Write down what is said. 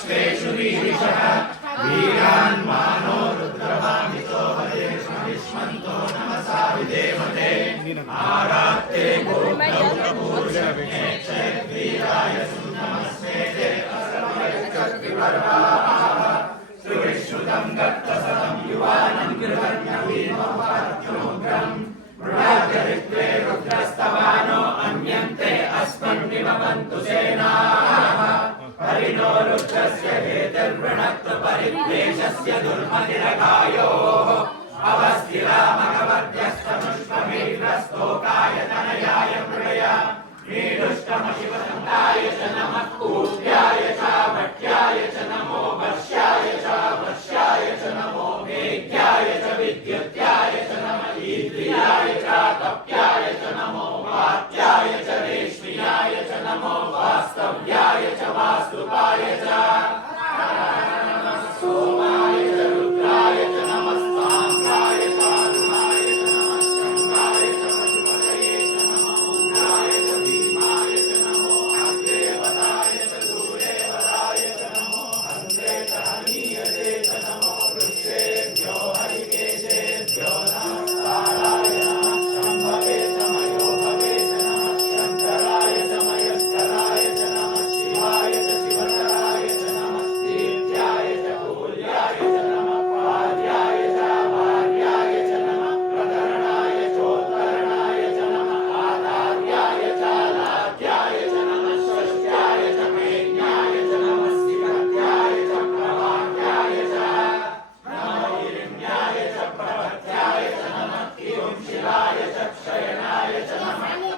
स्वेषु वीरिशः वीरान् मानो रुद्रभामितो विष्मन्तो नमसा विदेवते आरात्ते वीराय नमस्ते सुविश्रुतं दत्तसदं युवानं कृतज्ञवीमोग्रं मृडाचरित्रे रुद्रस्तवानो अन्यन्ते अस्मन्निमवन्तु सेनाः परिणो रुद्रस्य हेतिर्वृणत्व परिद्वेषस्य दुर्मतिरकायोः अवस्थिरामकवर्त्यस्तमुष्पमीन्द्रस्तोकाय तनयाय मृडया नीडुष्टमशिवसन्ताय च नमः पूज्याय